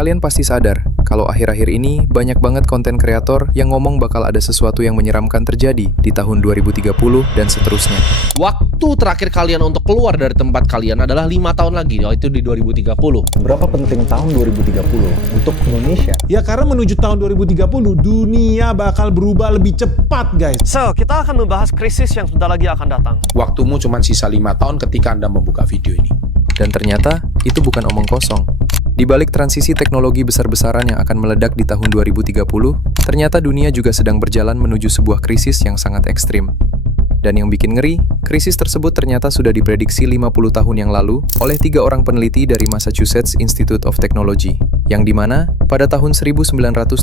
Kalian pasti sadar, kalau akhir-akhir ini banyak banget konten kreator yang ngomong bakal ada sesuatu yang menyeramkan terjadi di tahun 2030 dan seterusnya. Waktu terakhir kalian untuk keluar dari tempat kalian adalah 5 tahun lagi, yaitu di 2030. Berapa penting tahun 2030 untuk Indonesia? Ya karena menuju tahun 2030, dunia bakal berubah lebih cepat, guys. So, kita akan membahas krisis yang sebentar lagi akan datang. Waktumu cuma sisa 5 tahun ketika Anda membuka video ini. Dan ternyata, itu bukan omong kosong. Di balik transisi teknologi besar-besaran yang akan meledak di tahun 2030, ternyata dunia juga sedang berjalan menuju sebuah krisis yang sangat ekstrim. Dan yang bikin ngeri, krisis tersebut ternyata sudah diprediksi 50 tahun yang lalu oleh 3 orang peneliti dari Massachusetts Institute of Technology, yang dimana pada tahun 1972,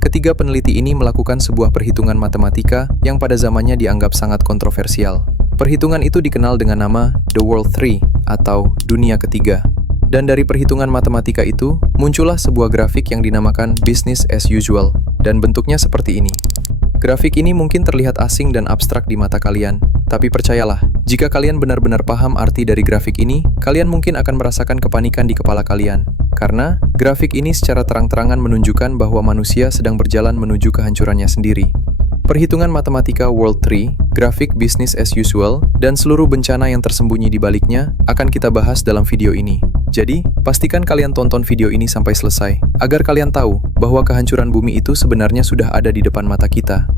ketiga peneliti ini melakukan sebuah perhitungan matematika yang pada zamannya dianggap sangat kontroversial. Perhitungan itu dikenal dengan nama The World 3 atau Dunia Ketiga. Dan dari perhitungan matematika itu, muncullah sebuah grafik yang dinamakan business as usual, dan bentuknya seperti ini. Grafik ini mungkin terlihat asing dan abstrak di mata kalian, tapi percayalah, jika kalian benar-benar paham arti dari grafik ini, kalian mungkin akan merasakan kepanikan di kepala kalian. Karena, grafik ini secara terang-terangan menunjukkan bahwa manusia sedang berjalan menuju kehancurannya sendiri. Perhitungan matematika World 3, grafik business as usual, dan seluruh bencana yang tersembunyi di baliknya akan kita bahas dalam video ini. Jadi, pastikan kalian tonton video ini sampai selesai, agar kalian tahu bahwa kehancuran bumi itu sebenarnya sudah ada di depan mata kita.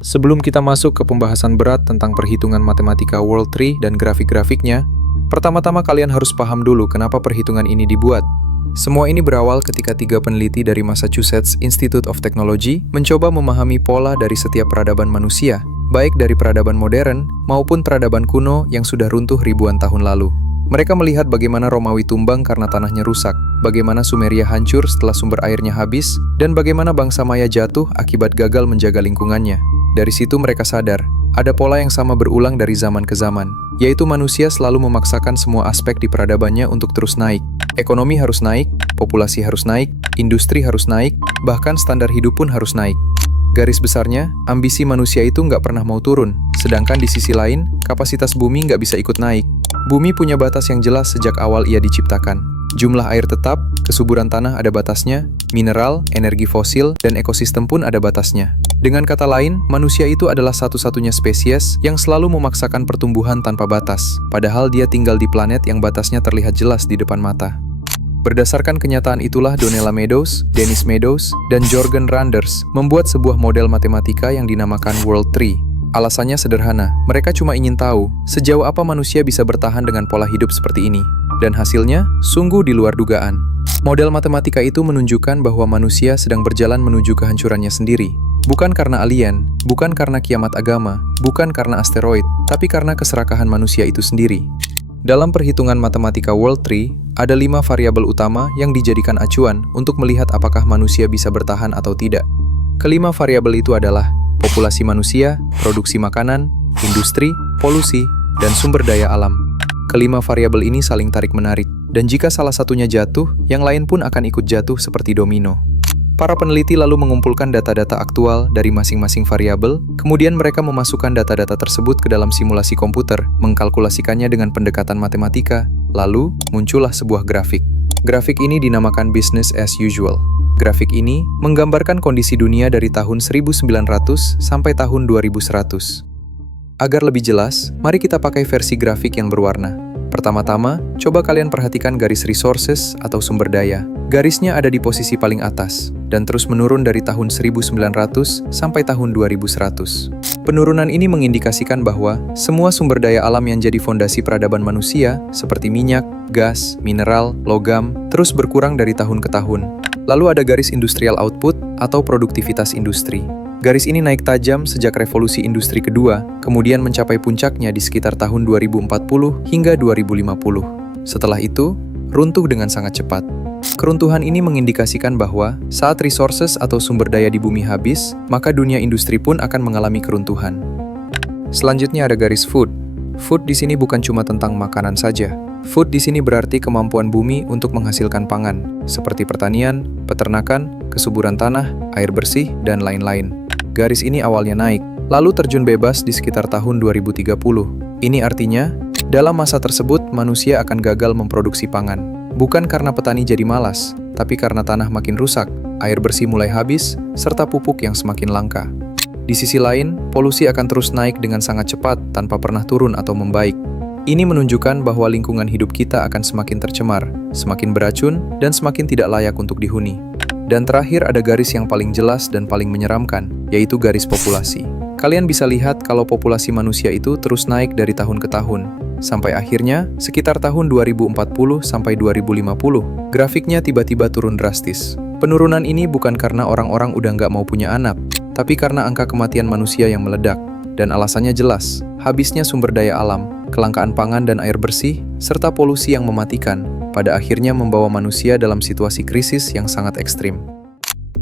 Sebelum kita masuk ke pembahasan berat tentang perhitungan matematika World 3 dan grafik-grafiknya, pertama-tama kalian harus paham dulu kenapa perhitungan ini dibuat. Semua ini berawal ketika 3 peneliti dari Massachusetts Institute of Technology mencoba memahami pola dari setiap peradaban manusia, baik dari peradaban modern maupun peradaban kuno yang sudah runtuh ribuan tahun lalu. Mereka melihat bagaimana Romawi tumbang karena tanahnya rusak, bagaimana Sumeria hancur setelah sumber airnya habis, dan bagaimana bangsa Maya jatuh akibat gagal menjaga lingkungannya. Dari situ mereka sadar, ada pola yang sama berulang dari zaman ke zaman, yaitu manusia selalu memaksakan semua aspek di peradabannya untuk terus naik. Ekonomi harus naik, populasi harus naik, industri harus naik, bahkan standar hidup pun harus naik. Garis besarnya, ambisi manusia itu nggak pernah mau turun, sedangkan di sisi lain, kapasitas bumi nggak bisa ikut naik. Bumi punya batas yang jelas sejak awal ia diciptakan. Jumlah air tetap, kesuburan tanah ada batasnya, mineral, energi fosil, dan ekosistem pun ada batasnya. Dengan kata lain, manusia itu adalah satu-satunya spesies yang selalu memaksakan pertumbuhan tanpa batas, padahal dia tinggal di planet yang batasnya terlihat jelas di depan mata. Berdasarkan kenyataan itulah Donella Meadows, Dennis Meadows, dan Jorgen Randers membuat sebuah model matematika yang dinamakan World 3. Alasannya sederhana, mereka cuma ingin tahu sejauh apa manusia bisa bertahan dengan pola hidup seperti ini. Dan hasilnya, sungguh di luar dugaan. Model matematika itu menunjukkan bahwa manusia sedang berjalan menuju kehancurannya sendiri. Bukan karena alien, bukan karena kiamat agama, bukan karena asteroid, tapi karena keserakahan manusia itu sendiri. Dalam perhitungan matematika World 3, ada 5 variabel utama yang dijadikan acuan untuk melihat apakah manusia bisa bertahan atau tidak. Kelima variabel itu adalah populasi manusia, produksi makanan, industri, polusi, dan sumber daya alam. Kelima variabel ini saling tarik-menarik, dan jika salah satunya jatuh, yang lain pun akan ikut jatuh seperti domino. Para peneliti lalu mengumpulkan data-data aktual dari masing-masing variabel, kemudian mereka memasukkan data-data tersebut ke dalam simulasi komputer, mengkalkulasikannya dengan pendekatan matematika, lalu muncullah sebuah grafik. Grafik ini dinamakan business as usual. Grafik ini menggambarkan kondisi dunia dari tahun 1900 sampai tahun 2100. Agar lebih jelas, mari kita pakai versi grafik yang berwarna. Pertama-tama, coba kalian perhatikan garis resources atau sumber daya. Garisnya ada di posisi paling atas, dan terus menurun dari tahun 1900 sampai tahun 2100. Penurunan ini mengindikasikan bahwa semua sumber daya alam yang jadi fondasi peradaban manusia, seperti minyak, gas, mineral, logam, terus berkurang dari tahun ke tahun. Lalu ada garis industrial output atau produktivitas industri. Garis ini naik tajam sejak revolusi industri kedua, kemudian mencapai puncaknya di sekitar tahun 2040 hingga 2050. Setelah itu, runtuh dengan sangat cepat. Keruntuhan ini mengindikasikan bahwa saat resources atau sumber daya di bumi habis, maka dunia industri pun akan mengalami keruntuhan. Selanjutnya ada garis food. Food di sini bukan cuma tentang makanan saja. Food di sini berarti kemampuan bumi untuk menghasilkan pangan, seperti pertanian, peternakan, kesuburan tanah, air bersih, dan lain-lain. Garis ini awalnya naik, lalu terjun bebas di sekitar tahun 2030. Ini artinya, dalam masa tersebut manusia akan gagal memproduksi pangan. Bukan karena petani jadi malas, tapi karena tanah makin rusak, air bersih mulai habis, serta pupuk yang semakin langka. Di sisi lain, polusi akan terus naik dengan sangat cepat tanpa pernah turun atau membaik. Ini menunjukkan bahwa lingkungan hidup kita akan semakin tercemar, semakin beracun, dan semakin tidak layak untuk dihuni. Dan terakhir ada garis yang paling jelas dan paling menyeramkan, yaitu garis populasi. Kalian bisa lihat kalau populasi manusia itu terus naik dari tahun ke tahun. Sampai akhirnya, sekitar tahun 2040 sampai 2050, grafiknya tiba-tiba turun drastis. Penurunan ini bukan karena orang-orang udah nggak mau punya anak, tapi karena angka kematian manusia yang meledak. Dan alasannya jelas, habisnya sumber daya alam, kelangkaan pangan dan air bersih, serta polusi yang mematikan, pada akhirnya membawa manusia dalam situasi krisis yang sangat ekstrim.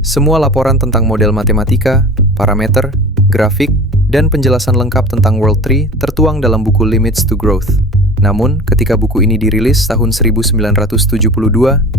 Semua laporan tentang model matematika, parameter, grafik, dan penjelasan lengkap tentang World Tree tertuang dalam buku Limits to Growth. Namun, ketika buku ini dirilis tahun 1972,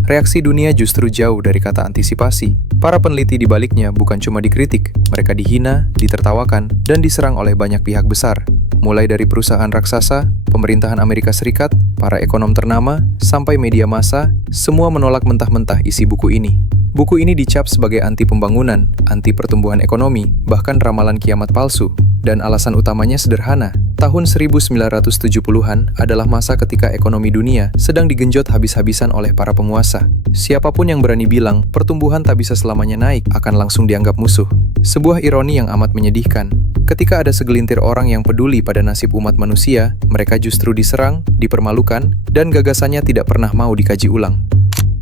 reaksi dunia justru jauh dari kata antisipasi. Para peneliti di baliknya bukan cuma dikritik, mereka dihina, ditertawakan, dan diserang oleh banyak pihak besar. Mulai dari perusahaan raksasa, pemerintahan Amerika Serikat, para ekonom ternama, sampai media massa, semua menolak mentah-mentah isi buku ini. Buku ini dicap sebagai anti pembangunan, anti pertumbuhan ekonomi, bahkan ramalan kiamat palsu. Dan alasan utamanya sederhana. Tahun 1970-an adalah masa ketika ekonomi dunia sedang digenjot habis-habisan oleh para penguasa. Siapapun yang berani bilang pertumbuhan tak bisa selamanya naik akan langsung dianggap musuh. Sebuah ironi yang amat menyedihkan. Ketika ada segelintir orang yang peduli pada nasib umat manusia, mereka justru diserang, dipermalukan, dan gagasannya tidak pernah mau dikaji ulang.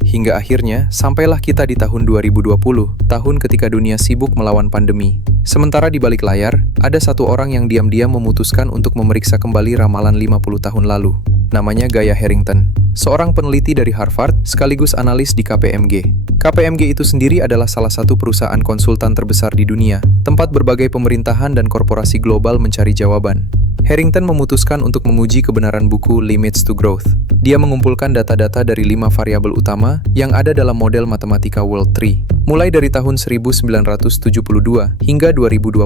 Hingga akhirnya, sampailah kita di tahun 2020, tahun ketika dunia sibuk melawan pandemi. Sementara di balik layar, ada satu orang yang diam-diam memutuskan untuk memeriksa kembali ramalan 50 tahun lalu. Namanya Gaya Harrington, seorang peneliti dari Harvard sekaligus analis di KPMG. KPMG itu sendiri adalah salah satu perusahaan konsultan terbesar di dunia, tempat berbagai pemerintahan dan korporasi global mencari jawaban. Harrington memutuskan untuk menguji kebenaran buku Limits to Growth. Dia mengumpulkan data-data dari 5 variabel utama yang ada dalam model matematika World Tree, mulai dari tahun 1972 hingga 2020.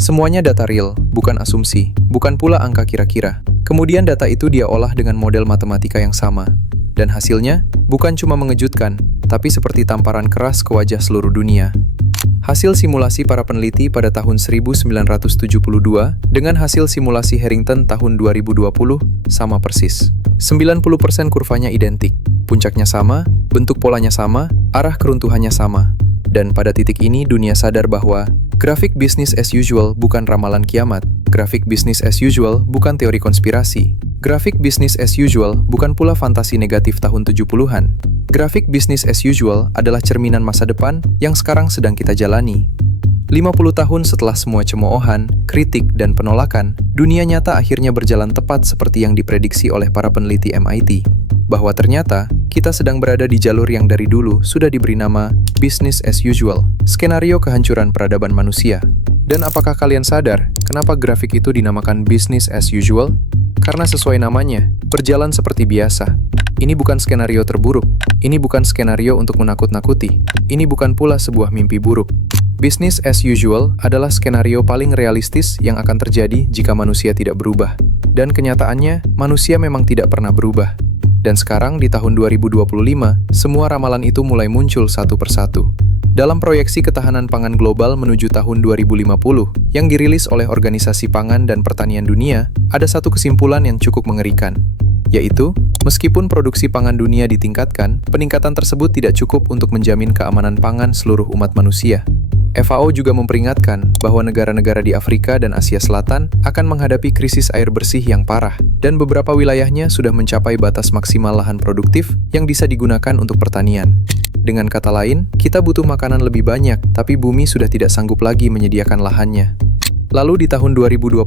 Semuanya data real, bukan asumsi, bukan pula angka kira-kira. Kemudian data itu dia olah dengan model matematika yang sama. Dan hasilnya bukan cuma mengejutkan, tapi seperti tamparan keras ke wajah seluruh dunia. Hasil simulasi para peneliti pada tahun 1972 dengan hasil simulasi Harrington tahun 2020 sama persis. 90% kurvanya identik, puncaknya sama, bentuk polanya sama, arah keruntuhannya sama. Dan pada titik ini dunia sadar bahwa grafik business as usual bukan ramalan kiamat. Grafik business as usual bukan teori konspirasi. Grafik business as usual bukan pula fantasi negatif tahun 70-an. Grafik business as usual adalah cerminan masa depan yang sekarang sedang kita jalani. 50 tahun setelah semua cemoohan, kritik, dan penolakan, dunia nyata akhirnya berjalan tepat seperti yang diprediksi oleh para peneliti MIT. Bahwa ternyata, kita sedang berada di jalur yang dari dulu sudah diberi nama business as usual, skenario kehancuran peradaban manusia. Dan apakah kalian sadar kenapa grafik itu dinamakan business as usual? Karena sesuai namanya, berjalan seperti biasa. Ini bukan skenario terburuk, ini bukan skenario untuk menakut-nakuti, ini bukan pula sebuah mimpi buruk. Business as usual adalah skenario paling realistis yang akan terjadi jika manusia tidak berubah. Dan kenyataannya, manusia memang tidak pernah berubah. Dan sekarang di tahun 2025, semua ramalan itu mulai muncul satu persatu. Dalam proyeksi ketahanan pangan global menuju tahun 2050 yang dirilis oleh Organisasi Pangan dan Pertanian Dunia, ada satu kesimpulan yang cukup mengerikan, yaitu, meskipun produksi pangan dunia ditingkatkan, peningkatan tersebut tidak cukup untuk menjamin keamanan pangan seluruh umat manusia. FAO juga memperingatkan bahwa negara-negara di Afrika dan Asia Selatan akan menghadapi krisis air bersih yang parah, dan beberapa wilayahnya sudah mencapai batas maksimal lahan produktif yang bisa digunakan untuk pertanian. Dengan kata lain, kita butuh makanan lebih banyak, tapi bumi sudah tidak sanggup lagi menyediakan lahannya. Lalu di tahun 2022,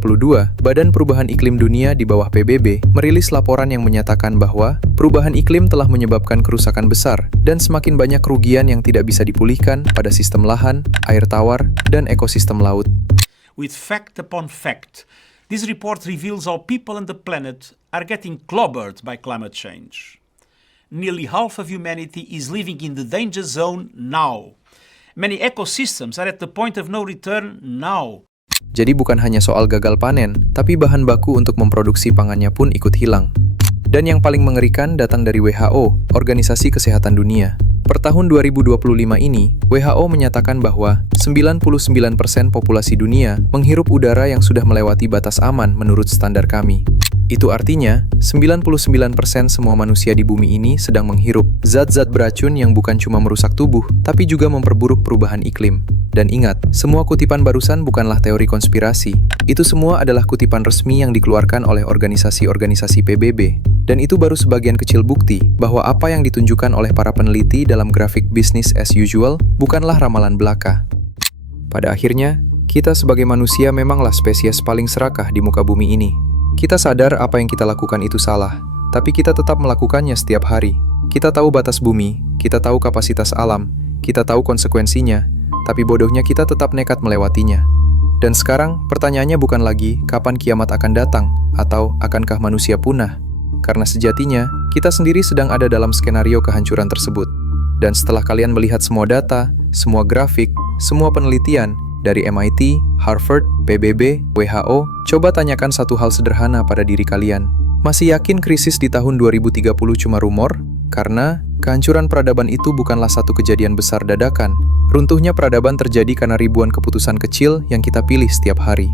Badan Perubahan Iklim Dunia di bawah PBB merilis laporan yang menyatakan bahwa perubahan iklim telah menyebabkan kerusakan besar dan semakin banyak kerugian yang tidak bisa dipulihkan pada sistem lahan, air tawar, dan ekosistem laut. With fact upon fact, this report reveals how people on the planet are getting clobbered by climate change. Nearly half of humanity is living in the danger zone now. Many ecosystems are at the point of no return now. Jadi bukan hanya soal gagal panen, tapi bahan baku untuk memproduksi pangannya pun ikut hilang. Dan yang paling mengerikan datang dari WHO, Organisasi Kesehatan Dunia. Per tahun 2025 ini, WHO menyatakan bahwa 99% populasi dunia menghirup udara yang sudah melewati batas aman menurut standar kami. Itu artinya, 99% semua manusia di bumi ini sedang menghirup zat-zat beracun yang bukan cuma merusak tubuh, tapi juga memperburuk perubahan iklim. Dan ingat, semua kutipan barusan bukanlah teori konspirasi. Itu semua adalah kutipan resmi yang dikeluarkan oleh organisasi-organisasi PBB. Dan itu baru sebagian kecil bukti bahwa apa yang ditunjukkan oleh para peneliti dalam grafik business as usual bukanlah ramalan belaka. Pada akhirnya, kita sebagai manusia memanglah spesies paling serakah di muka bumi ini. Kita sadar apa yang kita lakukan itu salah, tapi kita tetap melakukannya setiap hari. Kita tahu batas bumi, kita tahu kapasitas alam, kita tahu konsekuensinya, tapi bodohnya kita tetap nekat melewatinya. Dan sekarang, pertanyaannya bukan lagi kapan kiamat akan datang, atau akankah manusia punah. Karena sejatinya, kita sendiri sedang ada dalam skenario kehancuran tersebut. Dan setelah kalian melihat semua data, semua grafik, semua penelitian, dari MIT, Harvard, PBB, WHO, coba tanyakan satu hal sederhana pada diri kalian. Masih yakin krisis di tahun 2030 cuma rumor? Karena kehancuran peradaban itu bukanlah satu kejadian besar dadakan. Runtuhnya peradaban terjadi karena ribuan keputusan kecil yang kita pilih setiap hari.